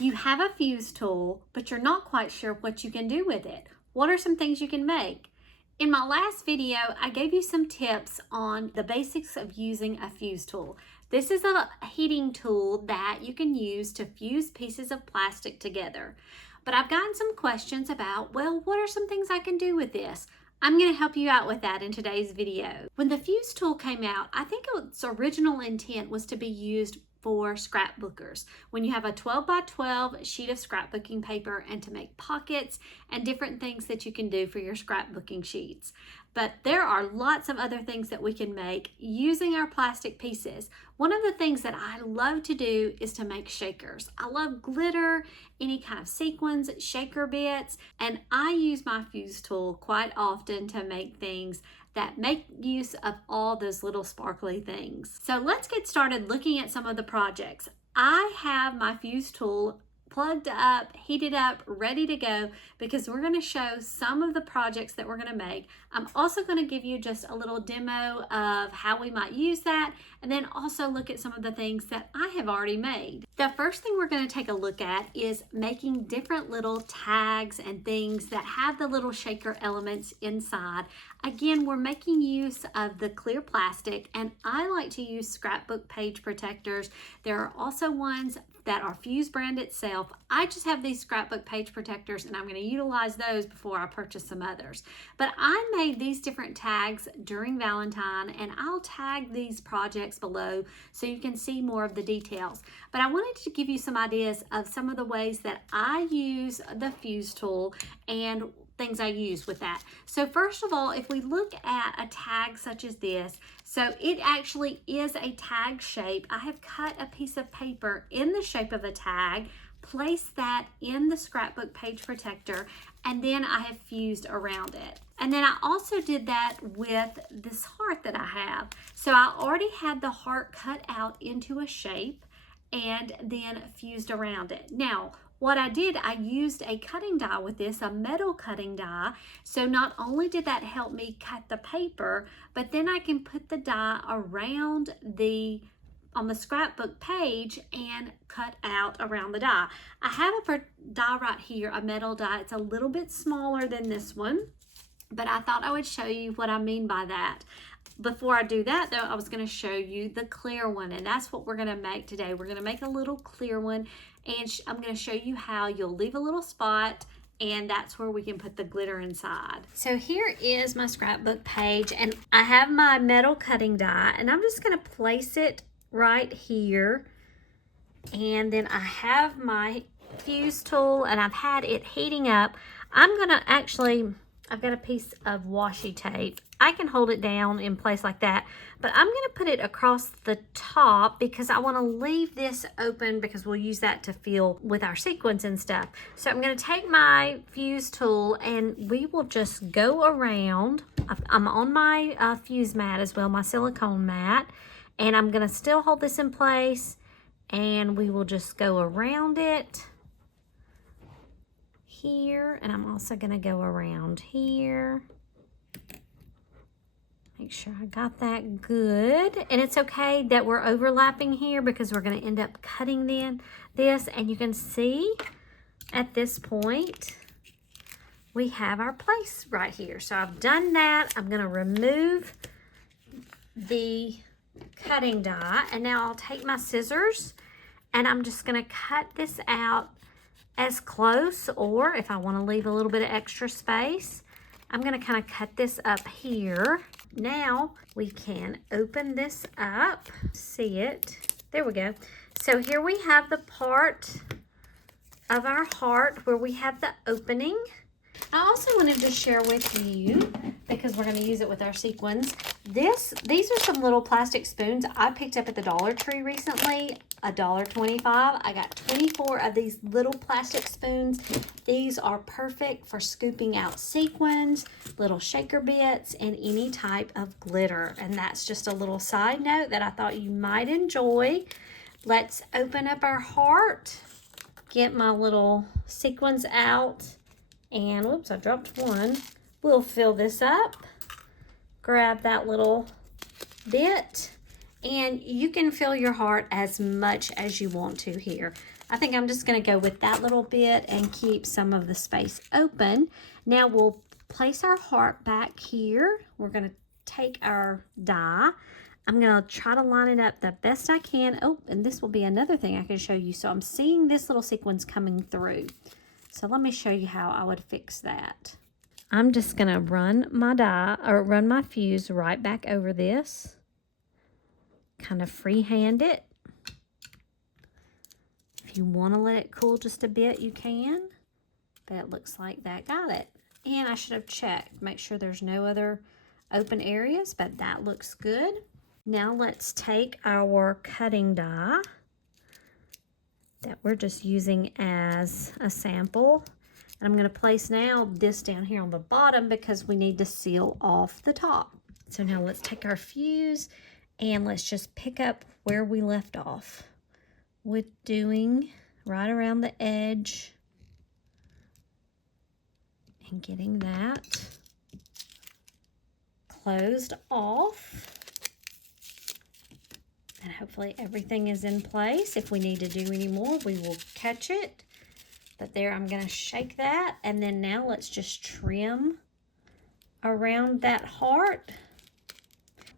You have a fuse tool, but you're not quite sure what you can do with it. What are some things you can make? In my last video, I gave you some tips on the basics of using a fuse tool. This is a heating tool that you can use to fuse pieces of plastic together. But I've gotten some questions about, well, what are some things I can do with this? I'm going to help you out with that in today's video. When the fuse tool came out, I think its original intent was to be used for scrapbookers. When you have a 12 by 12 sheet of scrapbooking paper and to make pockets and different things that you can do for your scrapbooking sheets. But there are lots of other things that we can make using our plastic pieces. One of the things that I love to do is to make shakers. I love glitter, any kind of sequins, shaker bits, and I use my fuse tool quite often to make things that make use of all those little sparkly things. So let's get started looking at some of the projects. I have my fuse tool plugged up, heated up, ready to go because we're going to show some of the projects that we're going to make. I'm also going to give you just a little demo of how we might use that and then also look at some of the things that I have already made. The first thing we're going to take a look at is making different little tags and things that have the little shaker elements inside. Again, we're making use of the clear plastic and I like to use scrapbook page protectors. There are also ones that are Fuse brand itself. I just have these scrapbook page protectors and I'm going to utilize those before I purchase some others. But I made these different tags during Valentine and I'll tag these projects below so you can see more of the details. But I wanted to give you some ideas of some of the ways that I use the fuse tool and things I use with that. So first of all, if we look at a tag such as this, so it actually is a tag shape. I have cut a piece of paper in the shape of a tag, placed that in the scrapbook page protector, and then I have fused around it. And then I also did that with this heart that I have. So I already had the heart cut out into a shape and then fused around it. Now, what I did, I used a cutting die with this, a metal cutting die. So not only did that help me cut the paper, but then I can put the die around on the scrapbook page and cut out around the die. I have a die right here, a metal die. It's a little bit smaller than this one, but I thought I would show you what I mean by that. Before I do that though, I was going to show you the clear one, and that's what we're going to make today. We're going to make a little clear one, and I'm going to show you how you'll leave a little spot, and that's where we can put the glitter inside. So here is my scrapbook page, and I have my metal cutting die, and I'm just going to place it right here, and then I have my fuse tool, and I've had it heating up. I'm going to I've got a piece of washi tape. I can hold it down in place like that, but I'm going to put it across the top because I want to leave this open because we'll use that to fill with our sequins and stuff. So I'm going to take my fuse tool and we will just go around. I'm on my fuse mat as well, my silicone mat, and I'm going to still hold this in place and we will just go around it here, and I'm also going to go around here. Make sure I got that good. And it's okay that we're overlapping here because we're going to end up cutting this, and you can see at this point we have our place right here. So I've done that. I'm going to remove the cutting die, and now I'll take my scissors and I'm just going to cut this out as close, or if I want to leave a little bit of extra space, I'm going to kind of cut this up here. Now we can open this up, see it. There we go. So here we have the part of our heart where we have the opening. I also wanted to share with you, because we're going to use it with our sequins, these are some little plastic spoons I picked up at the Dollar Tree recently, $1.25. I got 24 of these little plastic spoons. These are perfect for scooping out sequins, little shaker bits, and any type of glitter. And that's just a little side note that I thought you might enjoy. Let's open up our heart, get my little sequins out, and whoops, I dropped one. We'll fill this up, grab that little bit, and you can fill your heart as much as you want to here. I think I'm just going to go with that little bit and keep some of the space open. Now we'll place our heart back here. We're going to take our die. I'm going to try to line it up the best I can. Oh, and this will be another thing I can show you. So I'm seeing this little sequence coming through. So let me show you how I would fix that. I'm just going to run my die, or run my fuse right back over this. Kind of freehand it. If you want to let it cool just a bit, you can. But it looks like that got it. And I should have checked, make sure there's no other open areas, but that looks good. Now let's take our cutting die that we're just using as a sample. And I'm going to place now this down here on the bottom because we need to seal off the top. So now let's take our fuse and let's just pick up where we left off with doing right around the edge and getting that closed off. And hopefully everything is in place. If we need to do any more, we will catch it. But there, I'm going to shake that. And then now let's just trim around that heart.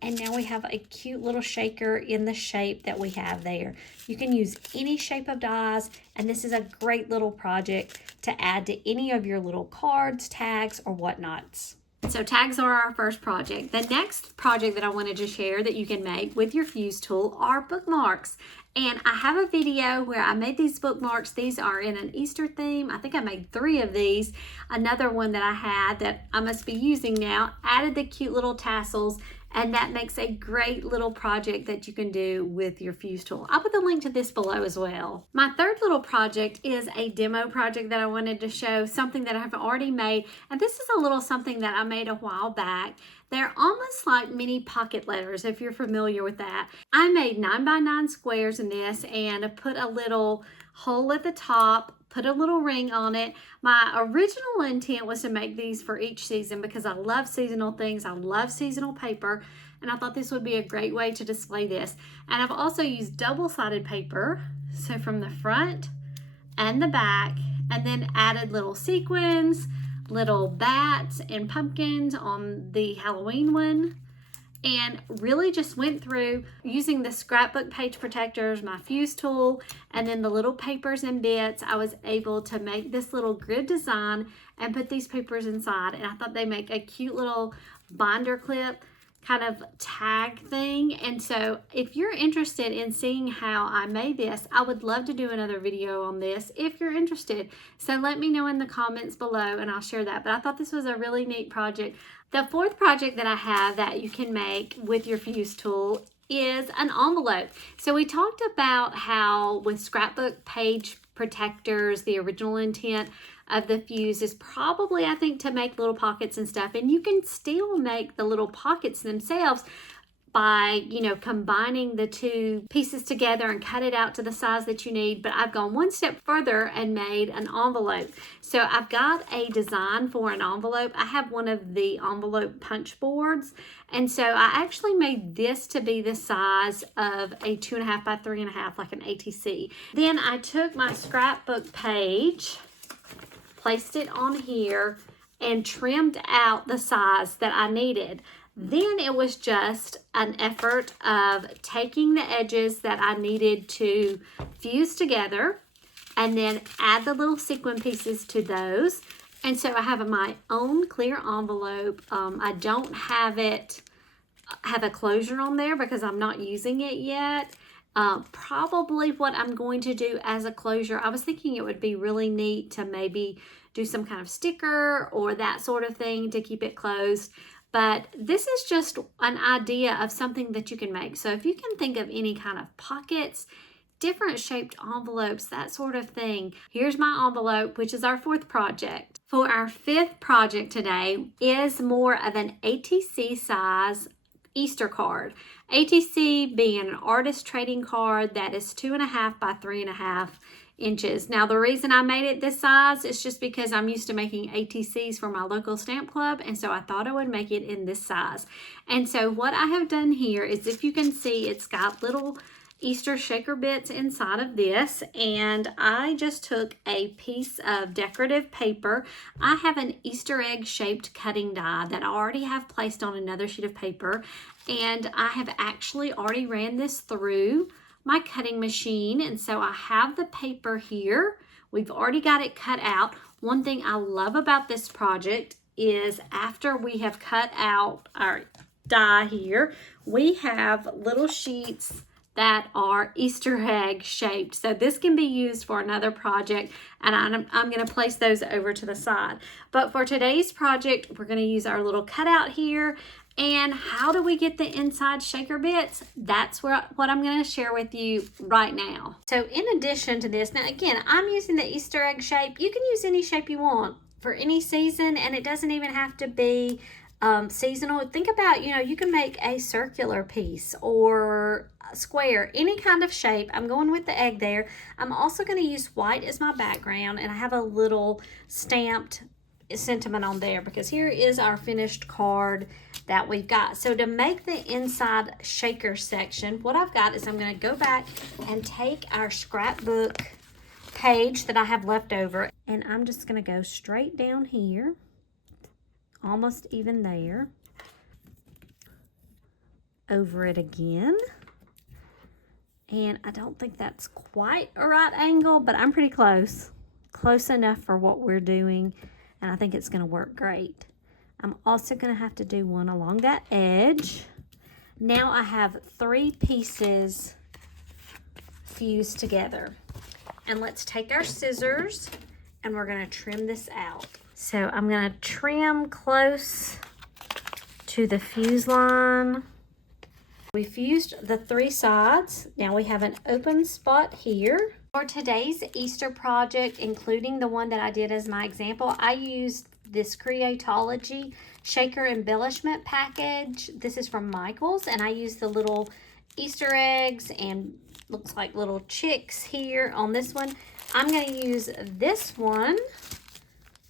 And now we have a cute little shaker in the shape that we have there. You can use any shape of dies, and this is a great little project to add to any of your little cards, tags, or whatnots. So tags are our first project. The next project that I wanted to share that you can make with your fuse tool are bookmarks. And I have a video where I made these bookmarks. These are in an Easter theme. I think I made 3 of these. Another one that I had that I must be using now, added the cute little tassels, and that makes a great little project that you can do with your fuse tool. I'll put the link to this below as well. My third little project is a demo project that I wanted to show, something that I've already made. And this is a little something that I made a while back. They're almost like mini pocket letters, if you're familiar with that. I made 9x9 squares in this and put a little hole at the top, put a little ring on it. My original intent was to make these for each season because I love seasonal things. I love seasonal paper, and I thought this would be a great way to display this. And I've also used double-sided paper, so from the front and the back, and then added little sequins, little bats and pumpkins on the Halloween one. And really just went through using the scrapbook page protectors, my fuse tool, and then the little papers and bits. I was able to make this little grid design and put these papers inside. And I thought they make a cute little binder clip kind of tag thing. And so if you're interested in seeing how I made this, I would love to do another video on this if you're interested. So let me know in the comments below and I'll share that. But I thought this was a really neat project. The fourth project that I have that you can make with your fuse tool is an envelope. So we talked about how with scrapbook page protectors, the original intent of the fuse is probably, I think, to make little pockets and stuff. And you can still make the little pockets themselves by, you know, combining the 2 pieces together and cut it out to the size that you need. But I've gone one step further and made an envelope. So I've got a design for an envelope. I have one of the envelope punch boards. And so I actually made this to be the size of a 2.5 by 3.5, like an ATC. Then I took my scrapbook page, placed it on here, and trimmed out the size that I needed. Then it was just an effort of taking the edges that I needed to fuse together and then add the little sequin pieces to those. And so I have my own clear envelope. I don't have a closure on there because I'm not using it yet. Probably what I'm going to do as a closure, I was thinking it would be really neat to maybe do some kind of sticker or that sort of thing to keep it closed. But this is just an idea of something that you can make. So if you can think of any kind of pockets, different shaped envelopes, that sort of thing. Here's my envelope, which is our 4th project. For our 5th project today is more of an ATC size Easter card. ATC being an artist trading card that is 2.5 by 3.5 inches. Now the reason I made it this size is just because I'm used to making ATCs for my local stamp club, and so I thought I would make it in this size. And so what I have done here is, if you can see, it's got little Easter shaker bits inside of this, and I just took a piece of decorative paper. I have an Easter egg shaped cutting die that I already have placed on another sheet of paper, and I have actually already ran this through my cutting machine, and so I have the paper here. We've already got it cut out. One thing I love about this project is after we have cut out our die here, we have little sheets that are Easter egg shaped. So this can be used for another project, and I'm going to place those over to the side. But for today's project, we're going to use our little cutout here. And how do we get the inside shaker bits? That's what I'm going to share with you right now. So in addition to this, now again, I'm using the Easter egg shape. You can use any shape you want for any season, and it doesn't even have to be seasonal. Think about, you can make a circular piece or a square, any kind of shape. I'm going with the egg there. I'm also going to use white as my background, and I have a little stamped sentiment on there because here is our finished card that we've got. So to make the inside shaker section, what I've got is I'm going to go back and take our scrapbook page that I have left over, and I'm just going to go straight down here, almost even there, over it again. And I don't think that's quite a right angle, but I'm pretty close enough for what we're doing, and I think it's going to work great. I'm also going to have to do one along that edge. Now I have 3 pieces fused together. And let's take our scissors and we're going to trim this out. So I'm going to trim close to the fuse line. We fused the 3 sides. Now we have an open spot here. For today's Easter project, including the one that I did as my example, I used this Creatology shaker embellishment package. This is from Michael's, and I used the little Easter eggs and looks like little chicks here on this one. I'm going to use this one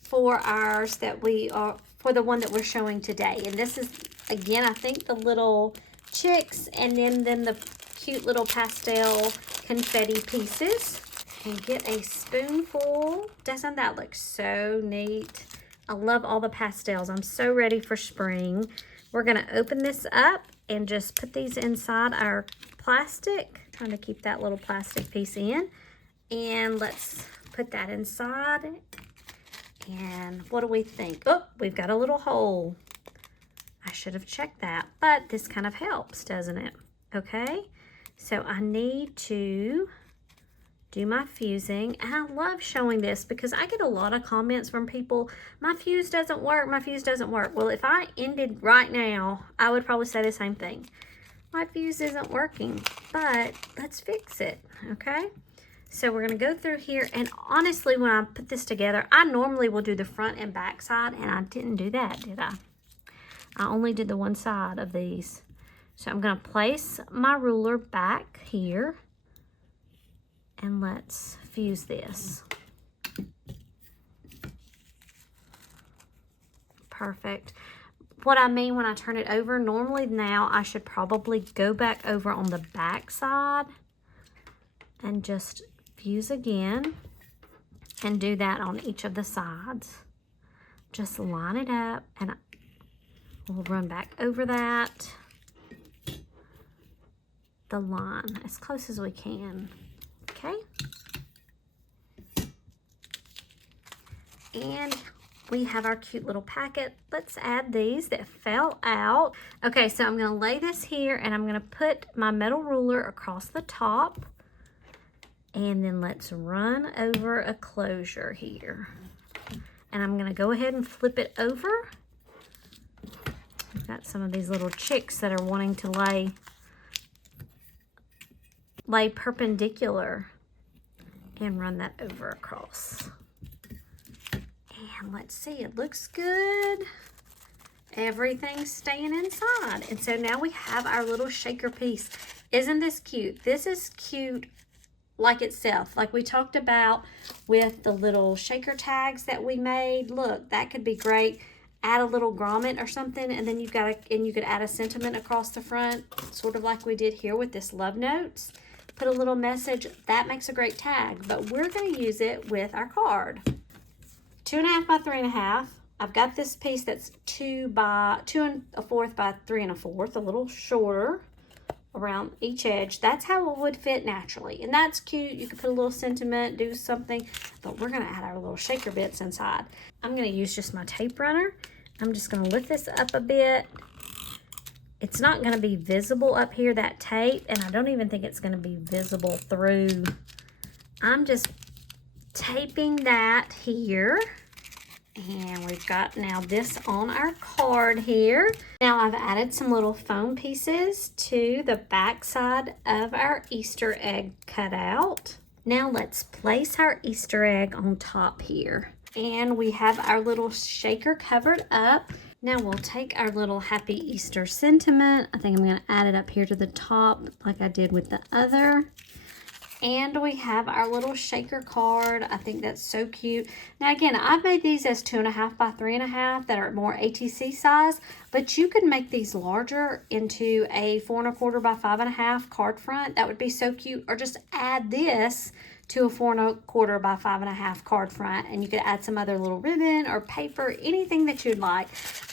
for ours for the one that we're showing today. And this is, again, I think the little chicks and then the cute little pastel confetti pieces. And get a spoonful. Doesn't that look so neat? I love all the pastels. I'm so ready for spring. We're going to open this up and just put these inside our plastic. Trying to keep that little plastic piece in. And let's put that inside. And what do we think? Oh, we've got a little hole. I should have checked that, but this kind of helps, doesn't it? Okay, so I need to do my fusing, and I love showing this because I get a lot of comments from people, my fuse doesn't work, my fuse doesn't work. Well, if I ended right now, I would probably say the same thing. My fuse isn't working, but let's fix it, okay? So we're gonna go through here, and honestly, when I put this together, I normally will do the front and back side, and I didn't do that, did I? I only did the one side of these. So I'm gonna place my ruler back here, and let's fuse this. Perfect. What I mean when I turn it over, normally now I should probably go back over on the back side and just fuse again and do that on each of the sides. Just line it up, and we'll run back over that, the line, as close as we can. Okay, and we have our cute little packet. Let's add these that fell out. Okay, so I'm gonna lay this here, and I'm gonna put my metal ruler across the top, and then let's run over a closure here. And I'm gonna go ahead and flip it over. We've got some of these little chicks that are wanting to lay perpendicular, and run that over across. And let's see, it looks good. Everything's staying inside. And so now we have our little shaker piece. Isn't this cute? This is cute like itself, like we talked about with the little shaker tags that we made. Look, that could be great. Add a little grommet or something, and then you could add a sentiment across the front, sort of like we did here with this love notes. put a little message, that makes a great tag. But we're going to use it with our card. 2.5 by 3.5. I've got this piece that's 2 1/4 by 3 1/4, a little shorter around each edge. That's how it would fit naturally, and that's cute. You could put a little sentiment, do something, but we're going to add our little shaker bits inside. I'm going to use just my tape runner. I'm just going to lift this up a bit. It's not going to be visible up here, that tape, and I don't even think it's going to be visible through. I'm just taping that here. And we've got now this on our card here. Now I've added some little foam pieces to the back side of our Easter egg cutout. Now let's place our Easter egg on top here. And we have our little shaker covered up. Now we'll take our little Happy Easter sentiment. I think I'm going to add it up here to the top like I did with the other. And we have our little shaker card. I think that's so cute. Now again, I've made these as 2.5 by 3.5 that are more ATC size, but you could make these larger into a 4 1/4 by 5.5 card front. That would be so cute. Or just add this to a 4 1/4 by 5.5 card front, and you could add some other little ribbon or paper, anything that you'd like.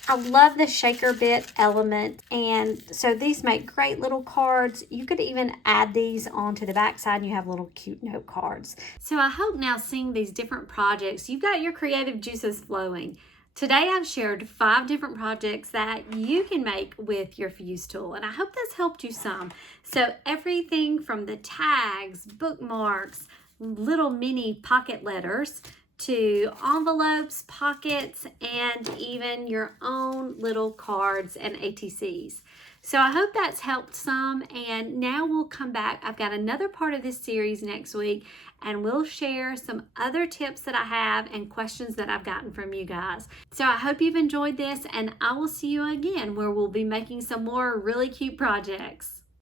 I love the shaker bit element, and so these make great little cards. You could even add these onto the back side and you have little cute note cards. So I hope now, seeing these different projects, you've got your creative juices flowing. Today I've shared 5 different projects that you can make with your fuse tool, and I hope that's helped you some. So everything from the tags, bookmarks, little mini pocket letters, to envelopes, pockets, and even your own little cards and ATCs. So I hope that's helped some, and now we'll come back. I've got another part of this series next week, and we'll share some other tips that I have and questions that I've gotten from you guys. So I hope you've enjoyed this, and I will see you again where we'll be making some more really cute projects.